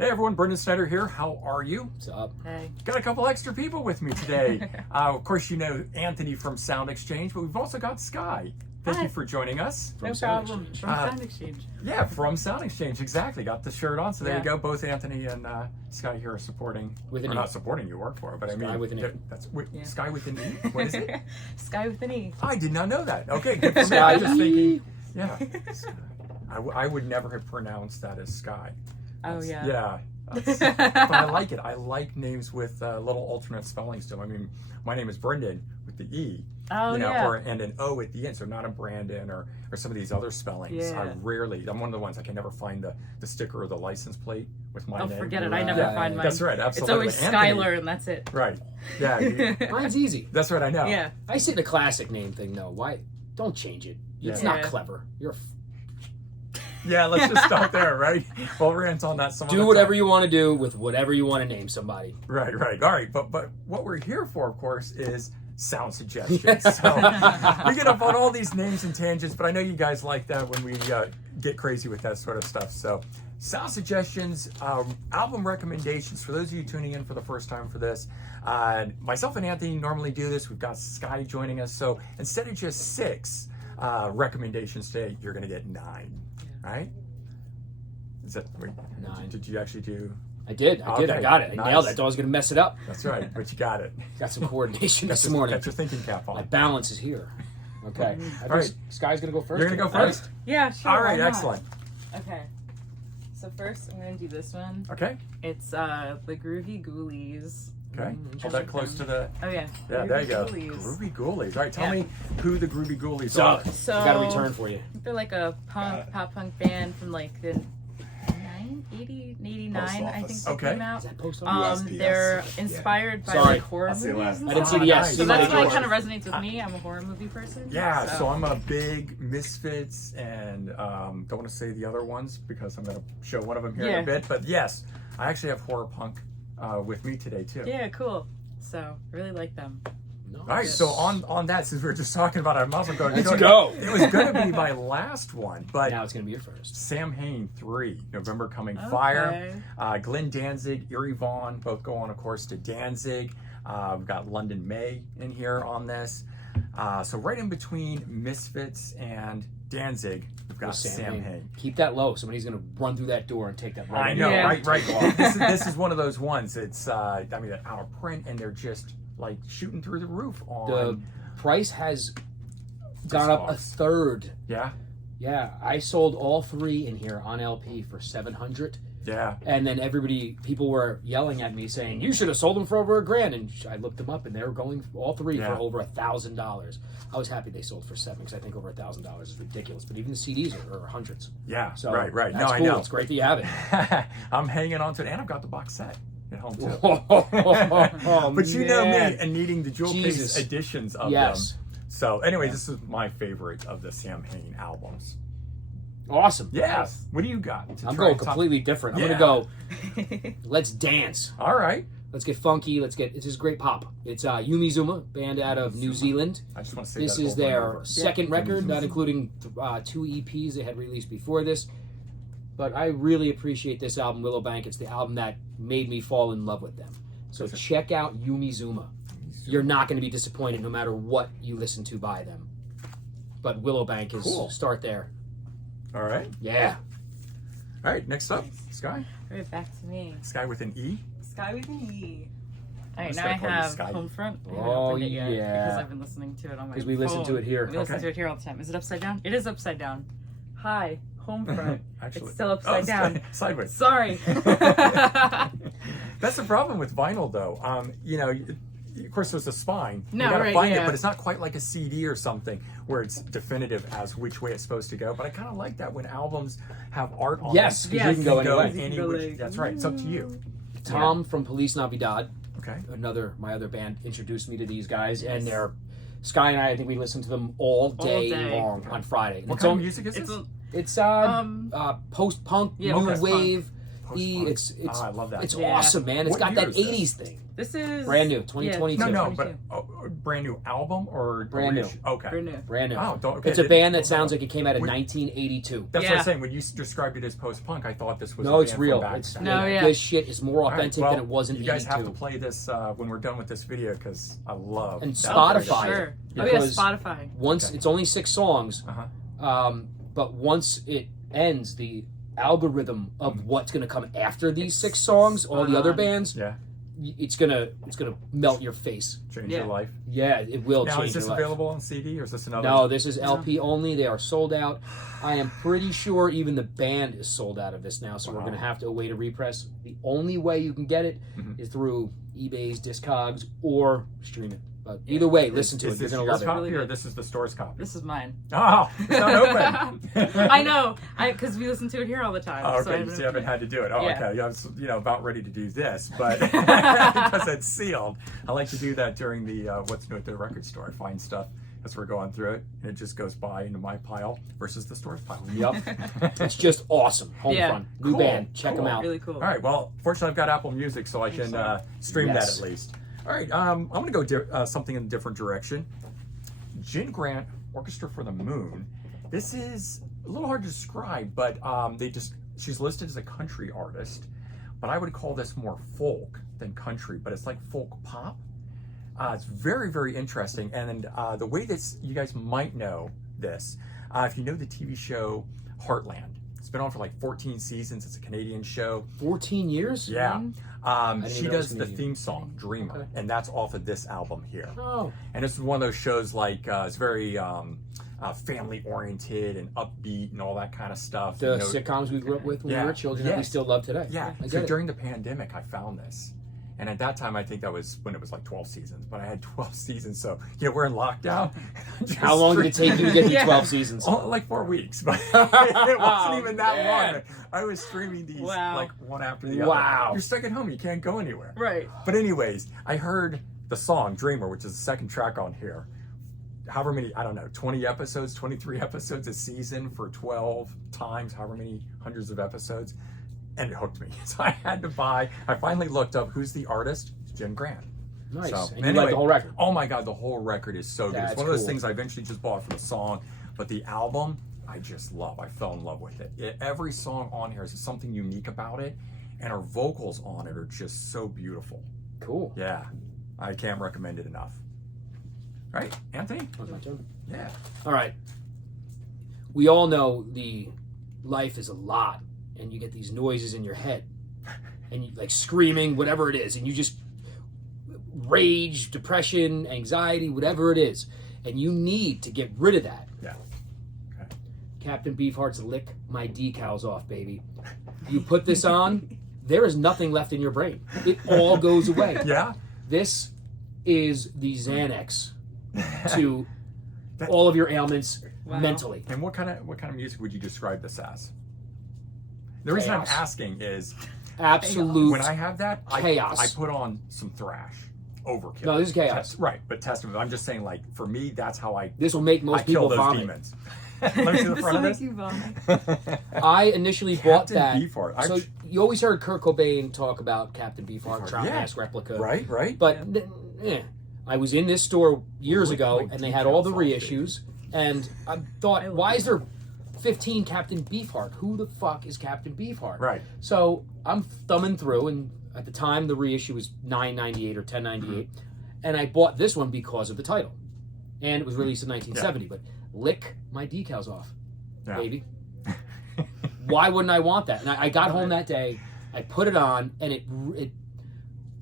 Hey everyone, Brendan Snyder here. How are you? What's up? Hey. Got a couple extra people with me today. Of course, you know Anthony from Sound Exchange, but we've also got Sky. Thank Hi. you for joining us. No Sound problem. Exchange. From Sound Exchange. Yeah, from Sound Exchange, exactly. Got the shirt on, so there Yeah. you go. Both Anthony and Sky here are supporting, With an or E. not supporting, you work for it, but I Sky mean, with an E. that's Yeah. Sky with an E. What is it? Sky with an E. I did not know that. Okay, good for me. Sky I was just E. thinking, yeah. Sky. I would never have pronounced that as Sky. Oh, yeah. Yeah. But I like it. I like names with little alternate spellings to them. I mean, my name is Brendan with the E, Oh, yeah. and an O at the end, so not a Brandon or some of these other spellings. Yeah. I'm one of the ones I can never find the sticker or the license plate with my Oh, name. forget it. I never Right. find mine. That's right, It's absolutely. always Anthony. Skylar, and that's it. Right. Yeah. Mine's easy. That's right. I know. Yeah. I see the classic name thing though. Why? Don't change it. It's Yeah. not Yeah. clever. You're Yeah. Let's just stop there. Right. We'll rant on that some do other whatever time. you want to do with whatever you want to name somebody. Right, right. All right, but what we're here for, of course, is sound suggestions. So we get up on all these names and tangents, but I know you guys like that when we get crazy with that sort of stuff. So sound suggestions, album recommendations, for those of you tuning in for the first time for this. Myself and Anthony normally do this. We've got Sky joining us. So instead of just 6 recommendations today, you're going to get 9, right? Is that, wait, 9. Did you actually do? I did. I Okay, got it. I nice. nailed it. I thought I was going to mess it up. That's right, but you got it. Got some coordination this Got morning. your thinking cap on. My balance is here. Okay. I think All right. Sky's going to go first. You're gonna go All right. first. Yeah, sure. All right, why not? excellent. Okay. So first, I'm going to do this one. Okay, It's the Groovy Ghoulies. okay. Hold that close to the. Oh, yeah. Yeah, there you go. Ghoulies. Groovy Ghoulies. All right, tell Yeah. me who the Groovy Ghoulies So, are. So I got a return for you. they're like a pop punk band from like the 89, Post I think office. they Okay. came out. Is that post on? USPS. They're inspired by Sorry. like horror I'll see you movies. last. And I didn't see stuff. the yes. nice. So You that's might why it have kind of joined. resonates with me. I'm a horror movie person. Yeah, so I'm a big Misfits and don't want to say the other ones because I'm going to show one of them here in a Yeah. bit. But yes, I actually have horror punk with me today too. Yeah, cool. So I really like them. No. All right, so on that, since we were just talking about it, I'm also going. Let's go. It was going to be my last one, but Now it's going to be your first. Sam Hain 3, November Coming Fire. Okay. Glenn Danzig, Erie Vaughn, both go on, of course, to Danzig. We've got London May in here on this. So right in between Misfits and Danzig, we've got Sam Hain. Keep that low. Somebody's going to run through that door and take that right I in. know, Yeah. right. This is one of those ones. It's, I mean, they're out of print, and they're just like shooting through the roof The on. price has gone up a third. Yeah, Yeah, I sold all 3 in here on LP for $700, yeah. and then people were yelling at me saying you should have sold them for over $1,000. And I looked them up, and they were going all 3 Yeah. for over $1,000. I was happy they sold for $7 because I think over $1,000 is ridiculous. But even the CDs are hundreds. Yeah, So right. No, that's I cool. know. It's great that you have it. I'm hanging on to it, and I've got the box set at home too. Oh, But you know man. me and needing the jewel Jesus. case editions of Yes. them. So anyway, this is my favorite of the Sam Hain albums. Awesome. Yeah. What do you got? to I'm try going and top- completely different. I'm Yeah. going to go, let's dance. All right. Let's get funky. This is great pop. It's Yumi Zuma, band out of New Zealand. I just want to say This that is over and their over. second record, not including 2 EPs they had released before this. But I really appreciate this album, Willowbank. It's the album that made me fall in love with them. So check out Yumi Zuma. You're not going to be disappointed no matter what you listen to by them. But Willowbank is Cool. start there. All right. Yeah. All right. Next up, Sky. Right, back to me. Sky with an E. Sky with an E. All right, Just now gotta I call you have Sky. Homefront. I haven't Oh, opened it yet yeah. Because I've been listening to it on my 'Cause we listen to it here. We listen Okay. to it here all the time. Is it upside down? It is upside down. Hi, Homefront. Actually, It's still upside down. Sideways. Sorry. That's the problem with vinyl, though. You know, of course, there's a spine. No, you gotta right, find it, yeah. but it's not quite like a CD or something where it's definitive as which way it's supposed to go. But I kind of like that when albums have art on Yes, them. 'cause Yes. you can go You can go anyway. any You can go which- like, that's right. It's up to you. Tom from Police Navidad, Okay. my other band, introduced me to these guys, and they're Sky and I think we listened to them all day long on Friday. And What it's kind of on- music is this? It's Um, post-punk, yeah, new post-punk. wave, uppy. It's I love that. It's Yeah. awesome, man. It's What got year that is this? 80s thing. This is Brand new, yeah, 2022. no, 2022. but brand new album or Brand new. Okay. Brand new. Brand new. Oh, okay. It's a band that sounds like it came out of Wait. 1982. That's what Yeah. I'm saying. When you described it as post-punk, I thought this was No, a it's band real. from back It's then. No, yeah. This shit is more All right, authentic well, than it was in you guys 82. have to play this when we're done with this video because I love And that Spotify. video. Sure. Yeah. Oh yeah, Because- Spotify. Once Okay. it's only 6 songs, Uh-huh. but once it ends, the algorithm of what's going to come after these 6 songs, all the other on. bands, Yeah, it's gonna melt your face. change Yeah. your life. Yeah, it will Now, change is this your life. available on CD or is this another? No, this is LP only. They are sold out. I am pretty sure even the band is sold out of this now, so we're Wow. going to have to await a repress. The only way you can get it Mhm. is through eBay's Discogs or stream it. But either way, listen to Is it. You're this going to your love it. copy Really or good. this is the store's copy? This is mine. Oh, it's not open. I know, because we listen to it here all the time. Oh, so I okay, you haven't had to do it. Oh, Yeah. okay. I was, about ready to do this, but because it's sealed, I like to do that during the what's new at the record store. I find stuff as we're going through it, and it just goes by into my pile versus the store's pile. Yep. It's just awesome. Homefront. New Cool, band. Check them cool. out. Really cool. All right. Well, fortunately, I've got Apple Music, so I can stream Yes. that at least. All right. I'm going to go something in a different direction. Gin Grant, Orchestra for the Moon. This is a little hard to describe, but she's listed as a country artist, but I would call this more folk than country, but it's like folk pop. It's very, very interesting. And the way that you guys might know this, if you know the TV show Heartland, it's been on for like 14 seasons. It's a Canadian show. 14 years? Yeah. didn't She even know it was does the Canadian. theme song, Dreamer, Okay. and that's off of this album here. Oh. And this is one of those shows like it's very family oriented and upbeat and all that kind of stuff. The You know, sitcoms we grew up with when Yeah. we were children that we Yes. still love today. yeah. I So get it. during the pandemic, I found this. And at that time, I think that was when it was like 12 seasons, but I had 12 seasons. So, we're in lockdown. How long did it take you to get through Yeah. 12 seasons? Oh, like 4 weeks, but it wasn't even that Man. long. I was streaming these Wow. like one after the other. Wow. You're stuck at home. You can't go anywhere. Right. But anyways, I heard the song Dreamer, which is the second track on here. However many, I don't know, 20 episodes, 23 episodes a season for 12 times, however many hundreds of episodes. And it hooked me. So I had to buy, I finally looked up who's the artist. It's Gin Grant. Nice. So, And you like the whole record. Oh my God, the whole record is so good. That's It's one of those cool. things I eventually just bought for the song, but the album, I just love. I fell in love with it. Every song on here has something unique about it, and her vocals on it are just so beautiful. Cool. Yeah, I can't recommend it enough. Right, Anthony? That was my turn. Yeah. All right. We all know the life is a lot, and you get these noises in your head, and you like screaming, whatever it is, and you just rage, depression, anxiety, whatever it is, and you need to get rid of that. Yeah. Okay. Captain Beefheart's Lick My Decals Off, baby. You put this on, there is nothing left in your brain. It all goes away. Yeah. This is the Xanax to all of your ailments Wow. mentally. And what kind of music would you describe this as? The reason I'm Chaos. asking is Absolute. when I have that, Chaos. I put on some thrash, overkill. No, this is chaos. Right, but testament. I'm just saying, like, for me, that's how I This will make most kill people those vomit. demons. Let me see the This front will of make this. you vomit. I initially bought Captain that. Beefheart. So you always heard Kurt Cobain talk about Captain Beefheart, Trout yeah. Mask replica. Right. But I was in this store years Lick ago, my and they had all the decals off, baby. reissues, and I thought, why is there 15 Captain Beefheart? Who the fuck is Captain Beefheart? Right. So I'm thumbing through, and at the time the reissue was $9.98 or $10.98, and I bought this one because of the title, and it was released in 1970. But Lick My Decals Off, Yeah. baby. Why wouldn't I want that? And I got home that day, I put it on, and it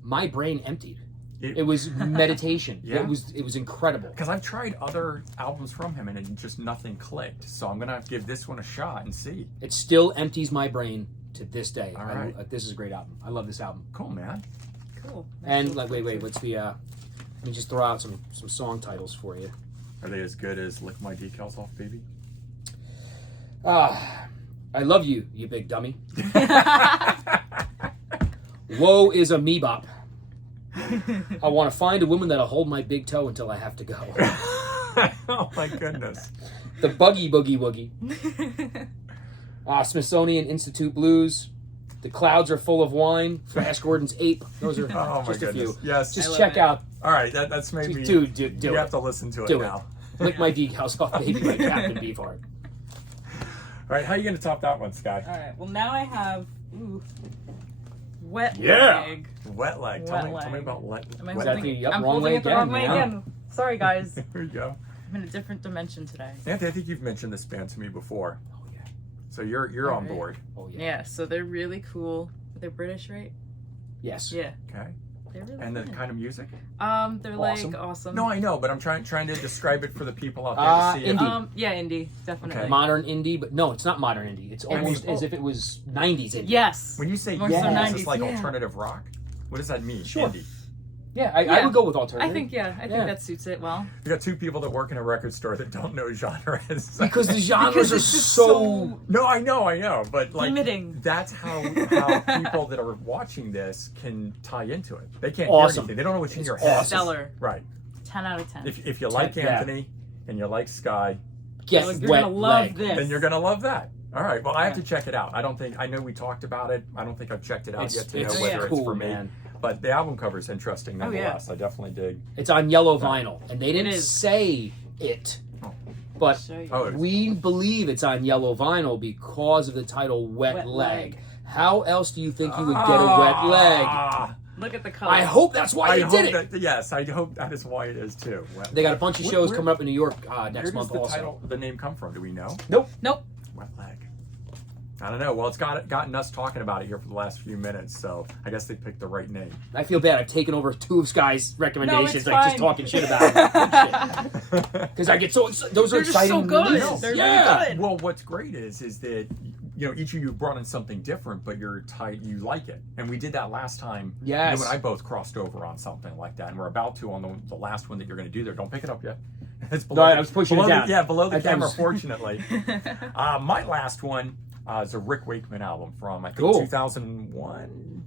my brain emptied. It was meditation. Yeah. It was incredible. Because I've tried other albums from him and it just nothing clicked. So I'm gonna give this one a shot and see. It still empties my brain to this day. All right. This is a great album. I love this album. Cool, man. Cool. And like, wait, let's be. Let me just throw out some song titles for you. Are they as good as Lick My Decals Off, baby? I love you, you big dummy. Woe is a me bop. I want to find a woman that'll hold my big toe until I have to go. Oh my goodness. The Buggy Boogie Woogie. Smithsonian Institute Blues. The Clouds Are Full of Wine. Flash Gordon's Ape. Those are Oh my just a goodness. few. Yes. Just love check it. out. All right. That's made me. Do you it. have to listen to it Do it. now. Lick My Decals Off Baby by Captain Beefheart. All right. How are you going to top that one, Sky? All right. Well, now I have wet Yeah. leg. Wet leg. Wet Tell me leg. about wet Am I leg. that holding the- it? yep, I'm wrong holding way it the wrong again, way yeah. again. Sorry, guys. There you go. I'm in a different dimension today. Anthony, I think you've mentioned this band to me before. Oh yeah. So you're on Alright. board. Oh yeah. Yeah. So they're really cool. They're British, right? Yes. Yeah. Okay. They're really And the good. kind of music? They're Awesome. like awesome. No, I know, but I'm trying to describe it for the people out there to see. Indie. Yeah, indie, definitely. Okay. Modern indie, but no, it's not modern indie. It's almost oh. as if it was 90s indie. Yes. When you say More indie, so is 90s, this like yeah. alternative rock? What does that mean? Sure. Indie. Yeah, I Yeah. would go with alternative. I think I think Yeah. that suits it well. We got two people that work in a record store that don't know genres. Because the genres Because are it's just so... No, I know, but like Limiting. that's how people that are watching this can tie into it. They can't Awesome. hear anything. They don't know what's in It's your head. awesome. Stellar. Right. 10 out of 10. If you like Yeah. Anthony and you like Sky, Get You're wet gonna love leg. this. then you're gonna love that. All right. Well, I have Yeah. to check it out. I know we talked about it. I don't think I've checked it out It's, yet to it's know whether cool, it's for me. man. But the album cover is interesting Oh, yeah. nonetheless. I definitely dig. It's on yellow vinyl, and they didn't is. say it, Oh. but Show you. Oh, it- we believe it's on yellow vinyl because of the title Wet, Wet Leg. Leg. How else do you think you would get a wet leg? Ah, Look at the color. I hope that's why I they hope did it. that, yes, I hope that is why it is too. Wet They got a Leg. bunch of Where- shows where- coming up in New York next Where does month the also. title, the name come from? Do we know? Nope. Nope. Wet leg. I don't know. Well, it's gotten us talking about it here for the last few minutes, so I guess they picked the right name. I feel bad. I've taken over two of Sky's recommendations, it's like just fine. talking shit about it. Because I get so excited. Those They're are just so exciting good. releases. They're yeah. really good. Well, what's great is that each of you brought in something different, but you're tight. You like it, and we did that last time. Yes. You and I both crossed over on something like that, and we're about to on the last one that you're going to do there. Don't pick it up yet. It's below. No, I was pushing it below down. Below the I camera. was- Fortunately, my last one is a Rick Wakeman album from I think Cool. 2001.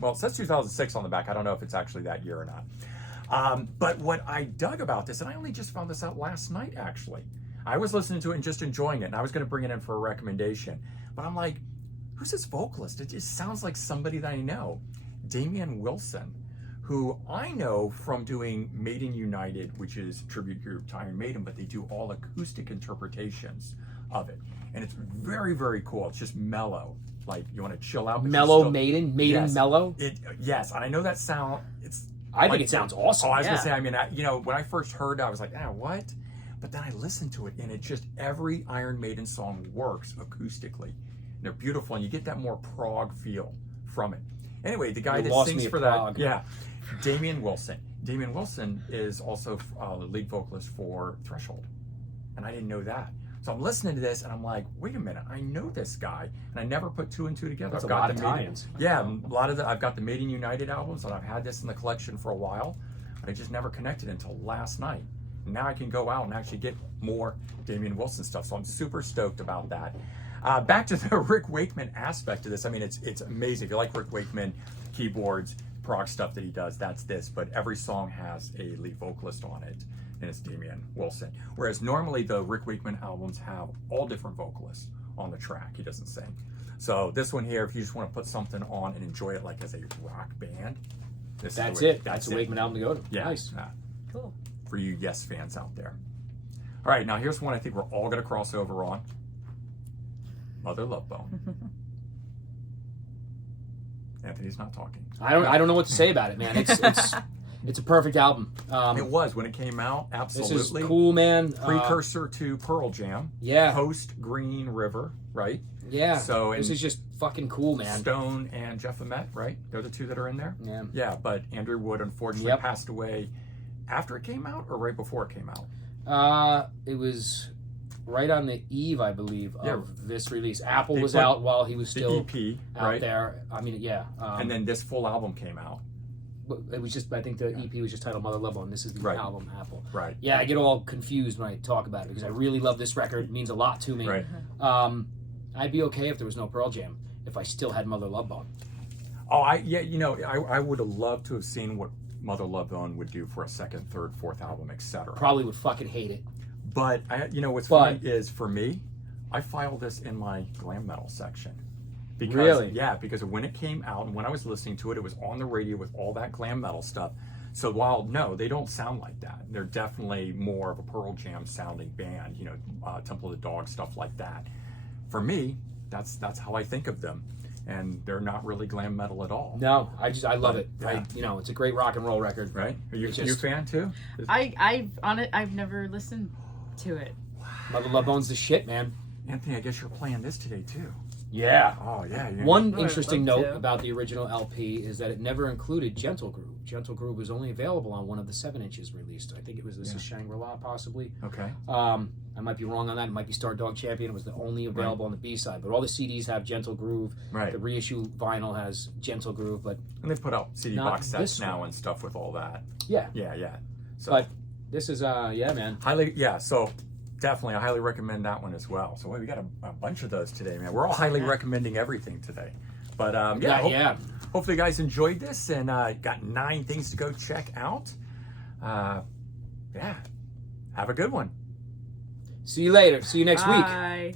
Well, it says 2006 on the back. I don't know if it's actually that year or not. But what I dug about this, and I only just found this out last night actually. I was listening to it and just enjoying it, and I was going to bring it in for a recommendation. But I'm like, who's this vocalist? It just sounds like somebody that I know. Damian Wilson, who I know from doing Maiden United, which is a tribute group to Iron Maiden, but they do all acoustic interpretations of it. And it's very, very cool. It's just mellow. Like, you want to chill out. but you're Mellow still- Maiden Yes. mellow. Yes, and I know that sound, it's... I think like- it sounds awesome. Oh, I was going Yeah. to say, I mean, when I first heard it, I was like, what? But then I listened to it, and it just, every Iron Maiden song works acoustically. And they're beautiful, and you get that more prog feel from it. Anyway, the guy You that lost sings me at for prog. that, yeah, Damian Wilson. Damian Wilson is also the lead vocalist for Threshold, and I didn't know that. So I'm listening to this, and I'm like, wait a minute, I know this guy, and I never put two and two together. That's I've a got lot the of Maiden- tie-ins. Yeah, a lot of I've got the Maiden United albums, and I've had this in the collection for a while, but I just never connected until last night. And now I can go out and actually get more Damian Wilson stuff, so I'm super stoked about that. Back to the Rick Wakeman aspect of this. I mean, it's amazing. If you like Rick Wakeman, keyboards, prog stuff that he does, that's this. But every song has a lead vocalist on it, and it's Damian Wilson. Whereas normally the Rick Wakeman albums have all different vocalists on the track. He doesn't sing. So this one here, if you just want to put something on and enjoy it like as a rock band, this is That's the way, it. That's a Wakeman album to go to. Yeah, Nice. Cool. for you Yes fans out there. All right, now here's one I think we're all going to cross over on. Mother Love Bone. Anthony's not talking. I don't know what to say about it, man. It's a perfect album. It was when it came out, This absolutely. is cool, man. Precursor to Pearl Jam. Yeah. Post Green River, right? Yeah. So, this and- is just fucking cool, man. Stone and Jeff Ament, right? They're the two that are in there. Yeah. Yeah, but Andrew Wood unfortunately Yep. passed away after it came out or right before it came out. It was right on the eve, I believe, of Yeah. this release. Apple They was put out while he was The still EP, out right? there. I mean, yeah. And then this full album came out. it was just, I think the EP was just titled Mother Love Bone. This is the Right. album, Apple. Right. Yeah, I get all confused when I talk about it because I really love this record. It means a lot to me. Right. I'd be okay if there was no Pearl Jam, if I still had Mother Love Bone. Oh, I would have loved to have seen what Mother Love Bone would do for a second, third, fourth album, etc. Probably would fucking hate it. But what's funny is for me, I filed this in my glam metal section. Because, Really? Yeah, because when it came out and when I was listening to it, it was on the radio with all that glam metal stuff. So while, no, they don't sound like that. They're definitely more of a Pearl Jam sounding band, you know, Temple of the Dog, stuff like that. For me, that's how I think of them. And they're not really glam metal at all. No, I love it. Yeah. You know, it's a great rock and roll record. Right? Are you, It's you a just- fan too? I've never listened to it. Mother Love Bone's the shit, man. Anthony, I guess you're playing this today too. Yeah. Oh, yeah. One Oh, I'd interesting love note to. about the original LP is that it never included Gentle Groove. Gentle Groove was only available on one of the 7-inches released. I think it was This Is Shangri-La, possibly. Okay. I might be wrong on that. It might be Star Dog Champion. It was the only available on the B-side. But all the CDs have Gentle Groove. Right. The reissue vinyl has Gentle Groove. But And they put out CD Not box sets this now one. and stuff with all that. yeah. Yeah. So But this is, yeah, man. so definitely I highly recommend that one as well. So we got a bunch of those today, man. We're all highly recommending everything today. But Yeah. hopefully you guys enjoyed this and got 9 things to go check out. Yeah. Have a good one. See you later. See you next week. Bye.